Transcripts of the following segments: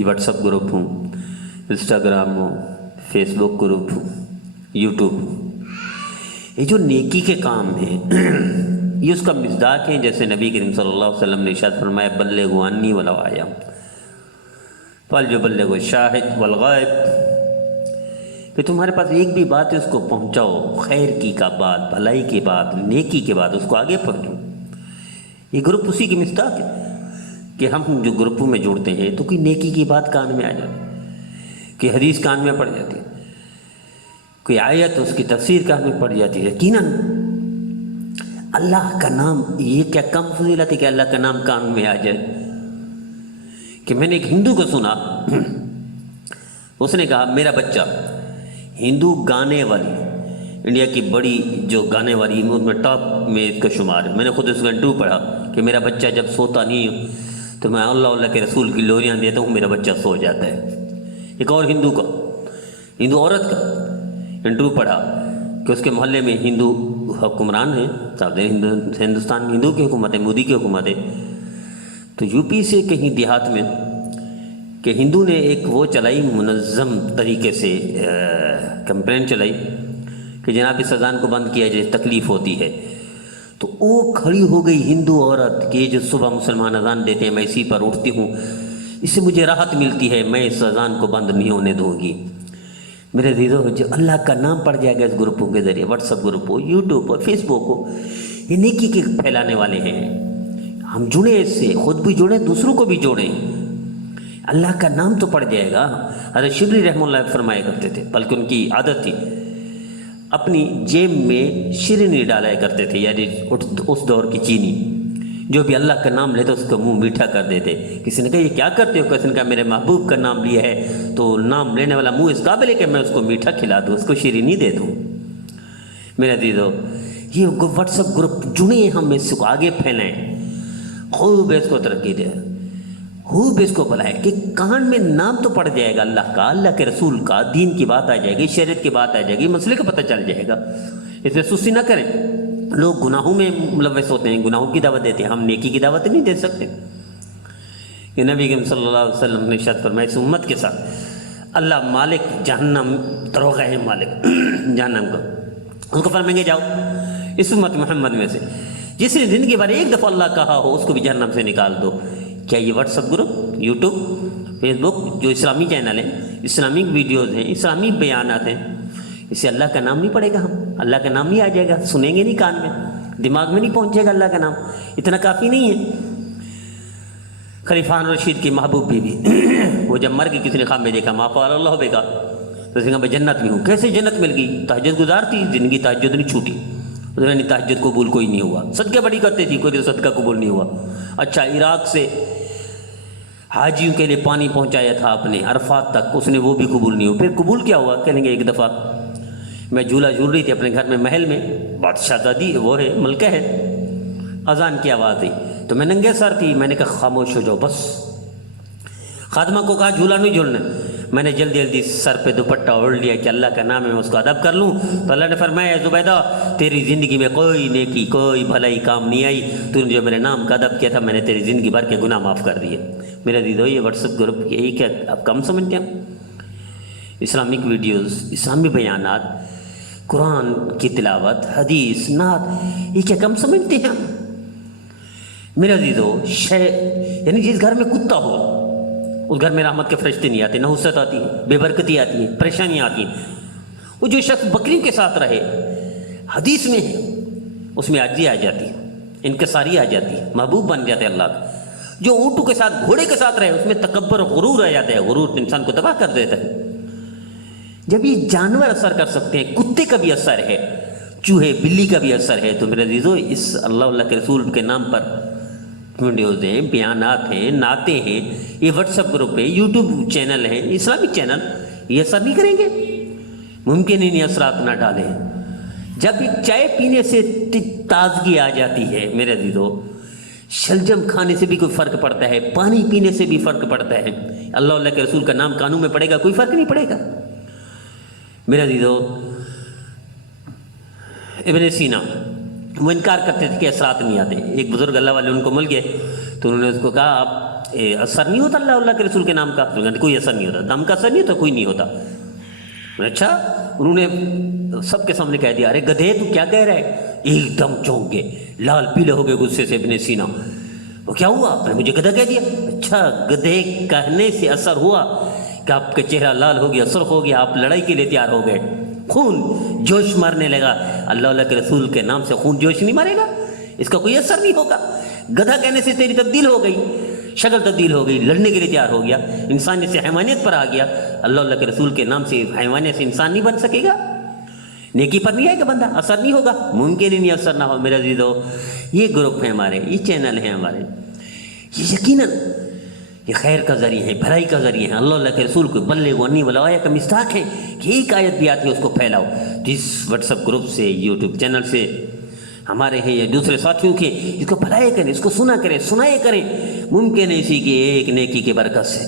ये WhatsApp group हूँ, Instagram हो, फेसबुक ग्रुप हो, यूट्यूब, ये जो नेकी के काम हैं ये उसका मिज़दाक है। जैसे नबी करीम सल्लल्लाहु अलैहि वसल्लम ने इरशाद फरमाया, बल्लिगु अन्नी वलौ आया फलयुबल्लिगु शाहिद वल गायब, कि तुम्हारे पास एक भी बात है उसको पहुँचाओ, खैर की का बात, भलाई की बात, नेकी के बात, उसको आगे पहुँचो। ये ग्रुप उसी की मिज़दाक है कि हम जो ग्रुपों में जुड़ते हैं तो कोई नेकी की बात कान में आ जाती, कि हदीस कान में पड़ जाती है, कोई आयत उसकी तफसीर कान में पड़ जाती है। यकीनन अल्लाह का नाम, ये क्या कम फजीलत है कि अल्लाह का नाम कान में आ जाए। कि मैंने एक हिंदू को सुना, उसने कहा मेरा बच्चा, हिंदू गाने वाली, इंडिया की बड़ी जो गाने वाली उसमें टॉप में इसका शुमार है। मैंने खुद उसका इंटरव्यू पढ़ा कि मेरा बच्चा जब सोता नहीं हो तो मैं अल्लाह अल्लाह के रसूल की लोरियाँ देता हूँ, मेरा बच्चा सो जाता है। एक और हिंदू का, हिंदू औरत का इंटरव्यू पढ़ा कि उसके मोहल्ले में हिंदू हुक्मरान हैं, साथ हिंदुस्तान में हिंदू की हुकूमत है, मोदी की हुकूमत है। तो यूपी से कहीं देहात में कि हिंदू ने एक वो चलाई मुनज़्ज़म तरीके से कंप्लेंट चलाई कि जनाब इस अज़ान को बंद किया जाए, तकलीफ़ होती है। तो वो खड़ी हो गई हिंदू औरत कि जो सुबह मुसलमान अज़ान देते हैं मैं इसी पर उठती हूँ, इससे मुझे राहत मिलती है, मैं इस अज़ान को बंद नहीं होने दूँगी। मेरे दीदो, जो अल्लाह का नाम पड़ जाएगा इस ग्रुपों के ज़रिए, व्हाट्सअप ग्रुप हो, यूट्यूब हो, फेसबुक हो, ये नेकी के फैलाने वाले हैं। हम जुड़े इससे, खुद भी जुड़े, दूसरों को भी जोड़ें, अल्लाह का नाम तो पड़ जाएगा। हज़रत शिबली रहमतुल्लाह फरमाया करते थे, बल्कि उनकी आदत थी, अपनी जेब में शिरनी डाला करते थे, यानी उस दौर की चीनी, जो भी अल्लाह का नाम लेते उसका मुंह मीठा कर देते। किसी ने कहा ये क्या करते हो? किसी ने कहा मेरे महबूब का नाम लिया है तो नाम लेने वाला मुंह इस काबिल है कि मैं उसको मीठा खिला दूँ, उसको शिरीनी दे दूँ। मेरा दीदो, ये व्हाट्सअप ग्रुप जुड़े, हम इसको आगे फैलाएं, खूब इसको तरक्की दे, खूब इसको बुलाएं कि कान में नाम तो पड़ जाएगा अल्लाह का, अल्लाह के रसूल का, दीन की बात आ जाएगी, शरीयत की बात आ जाएगी, मसले का पता चल जाएगा। इसमें सुस्ती ना करें। लोग गुनाहों में मुलव्वस होते हैं, गुनाहों की दावत देते हैं, हम नेकी की दावत नहीं दे सकते। ये नबी सल्लल्लाहु अलैहि वसल्लम ने इरशाद फरमाया, इस उम्मत के साथ अल्लाह मालिक जहन्नम दरोगा है, मालिक जहन्नम को, उसको फरमाएंगे जाओ इस उम्मत मोहम्मद में से जिसने ज़िंदगी भर एक दफ़ा अल्लाह कहा हो उसको भी जहन्नम से निकाल दो। क्या ये व्हाट्सअप ग्रुप, यूट्यूब, फेसबुक, जो इस्लामी चैनल हैं, इस्लामिक वीडियोज़ हैं, इस्लामी बयानात हैं, इससे अल्लाह का नाम नहीं पड़ेगा, हम अल्लाह का नाम नहीं आ जाएगा, सुनेंगे नहीं, कान में, दिमाग में नहीं पहुंचेगा अल्लाह का नाम। इतना काफ़ी नहीं है। खलीफा रशीद की महबूब बीवी वो जब मर गई, किसी ने ख्वाब में देखा, माफ़ा अल्लाह बेगा, तो उसने कहा मैं जन्नत में हूँ। कैसे जन्नत मिल गई? तहज्जुद गुजारती, ज़िंदगी तहज्जुद नहीं छूटी, उसने तहज्जुद कबूल कोई नहीं हुआ, सदका बड़ी करती थी, कोई सदका कबूल नहीं हुआ। अच्छा, इराक़ से हाजियों के लिए पानी पहुंचाया था आपने अरफात तक, उसने वो भी कबूल नहीं हुआ। फिर कबूल क्या हुआ? कहेंगे एक दफ़ा मैं झूला झूल रही थी अपने घर में, महल में, बादशाहजादी वो है, मलका है, अजान की आवाज़ आई तो मैं नंगे सर थी, मैंने कहा खामोश हो जाओ बस। खादमा को कहा झूला नहीं झूलना, मैंने जल्दी जल्दी सर पे दुपट्टा ओढ़ लिया कि अल्लाह का नाम है, मैं उसको अदब कर लूँ। तो अल्लाह ने फरमाया, ज़ुबैदा तेरी ज़िंदगी में कोई नेकी, कोई भलाई काम नहीं आई, तूने जो मेरे नाम का अदब किया था, मैंने तेरी ज़िंदगी भर के गुनाह माफ़ कर दिए। मेरा दीदो, ये व्हाट्सअप ग्रुप यही क्या आप कम समझते हैं? इस्लामिक वीडियोज़, इस्लामी बयानात, कुरान की तिलावत, हदीस, नात, ये क्या कम समझते हैं हम? मेरा दीदो, यानी जिस घर में कुत्ता हो उस घर में रहमत के फरिश्ते नहीं आते, नहुसत आती है, बेबरकती आती है, परेशानियाँ आती हैं। वो जो शख्स बकरियों के साथ रहे, हदीस में है, उसमें आजी आ जाती है, इनकसारी आ जाती है, महबूब बन जाते हैं अल्लाह का। जो ऊँटों के साथ, घोड़े के साथ रहे, उसमें तकब्बर गुरूर आ जाता है, गुरूर इंसान को तबाह कर देता है। जब ये जानवर असर कर सकते हैं, कुत्ते का भी असर है, चूहे बिल्ली का भी असर है, तो मेरे अज़ीज़ों, इस अल्लाह के रसूल के नाम पर वीडियोज़ हैं, बयानात हैं, नाते हैं, ये व्हाट्सअप ग्रुप है, यूट्यूब चैनल है, इस्लामिक चैनल, ये असर नहीं करेंगे? मुमकिन ही नहीं असरात ना डालें। जब एक चाय पीने से ताजगी आ जाती है मेरे अज़ीज़ों, शलजम खाने से भी कोई फ़र्क पड़ता है, पानी पीने से भी फ़र्क पड़ता है, अल्लाह के रसूल का नाम कानून में पड़ेगा, कोई फ़र्क नहीं पड़ेगा। मेरे अज़ीज़ों, इब्न सीना वो इनकार करते थे कि असरात नहीं आते। एक बुज़ुर्ग अल्लाह वाले उनको मिल गए तो उन्होंने उसको कहा, आप اثر نہیں ہوتا اللہ کے رسول کے نام کا؟ کوئی اثر نہیں ہوتا، دم کا اثر نہیں ہوتا، کوئی نہیں ہوتا۔ اچھا، انہوں نے سب کے سامنے کہہ دیا، ارے گدھے تو کیا کہہ رہا ہے؟ ایک دم چونک گئے، لال پیلے ہو گئے غصے سے ابن سینا۔ وہ کیا ہوا؟ آپ نے مجھے گدھا کہہ دیا؟ اچھا، گدھے کہنے سے اثر ہوا کہ آپ کا چہرہ لال ہو گیا، سرخ ہو گیا، آپ لڑائی کے لیے تیار ہو گئے، خون جوش مارنے لگا۔ اللہ کے رسول کے نام سے خون جوش نہیں مارے گا، اس کا کوئی اثر نہیں ہوگا۔ گدھا کہنے سے تیری تبدیل ہو گئی، شکل تبدیل ہو گئی، لڑنے کے لیے تیار ہو گیا، انسانیت سے حیوانیت پر آ گیا۔ اللہ کے رسول کے نام سے حیوانیت سے انسان نہیں بن سکے گا، نیکی پر نہیں آئے گا بندہ، اثر نہیں ہوگا، ممکن ہی نہیں اثر نہ ہو۔ میرا عزیزو، یہ گروپ ہیں ہمارے، یہ چینل ہیں ہمارے، یہ یقیناً یہ خیر کا ذریعہ ہے، بھلائی کا ذریعہ ہے۔ اللہ کے رسول کو بلغوا عنی ولو آیہ کا مصداق ہے کہ ایک آیت بھی آتی ہے اس کو پھیلاؤ۔ تو اس واٹس ایپ گروپ سے، یوٹیوب چینل سے، ہمارے ہیں یا دوسرے ساتھیوں کے، اس کو پھیلائے کریں، اس کو سنا کریں، سنائے کریں، ممکن ہے اسی کی ایک نیکی کے برکت سے۔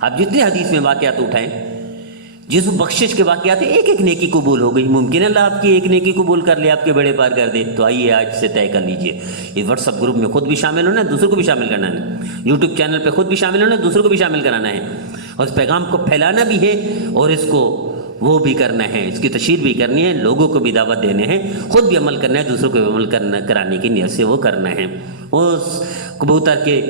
آپ جتنے حدیث میں واقعات اٹھائیں، جس بخشش کے واقعات ہیں، ایک ایک نیکی قبول ہو گئی، ممکن ہے اللہ آپ کی ایک نیکی قبول کر لے، آپ کے بڑے پار کر دے۔ تو آئیے آج سے طے کر لیجئے، اس واٹس ایپ گروپ میں خود بھی شامل ہونا ہے، دوسروں کو بھی شامل کرنا ہے، یوٹیوب چینل پہ خود بھی شامل ہونا ہے، دوسروں کو بھی شامل کرانا ہے، اور اس پیغام کو پھیلانا بھی ہے، اور اس کو وہ بھی کرنا ہے، اس کی تشہیر بھی کرنی ہے، لوگوں کو بھی دعوت دینے ہیں، خود بھی عمل کرنا ہے، دوسروں کو بھی عمل کرانے کی نیت سے وہ کرنا ہے۔ اس کبوتر کے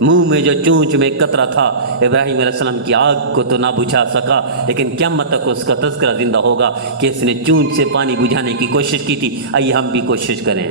منہ میں جو چونچ میں قطرہ تھا، ابراہیم علیہ السلام کی آگ کو تو نہ بجھا سکا، لیکن قیامت تک اس کا تذکرہ زندہ ہوگا کہ اس نے چونچ سے پانی بجھانے کی کوشش کی تھی۔ آئیے ہم بھی کوشش کریں۔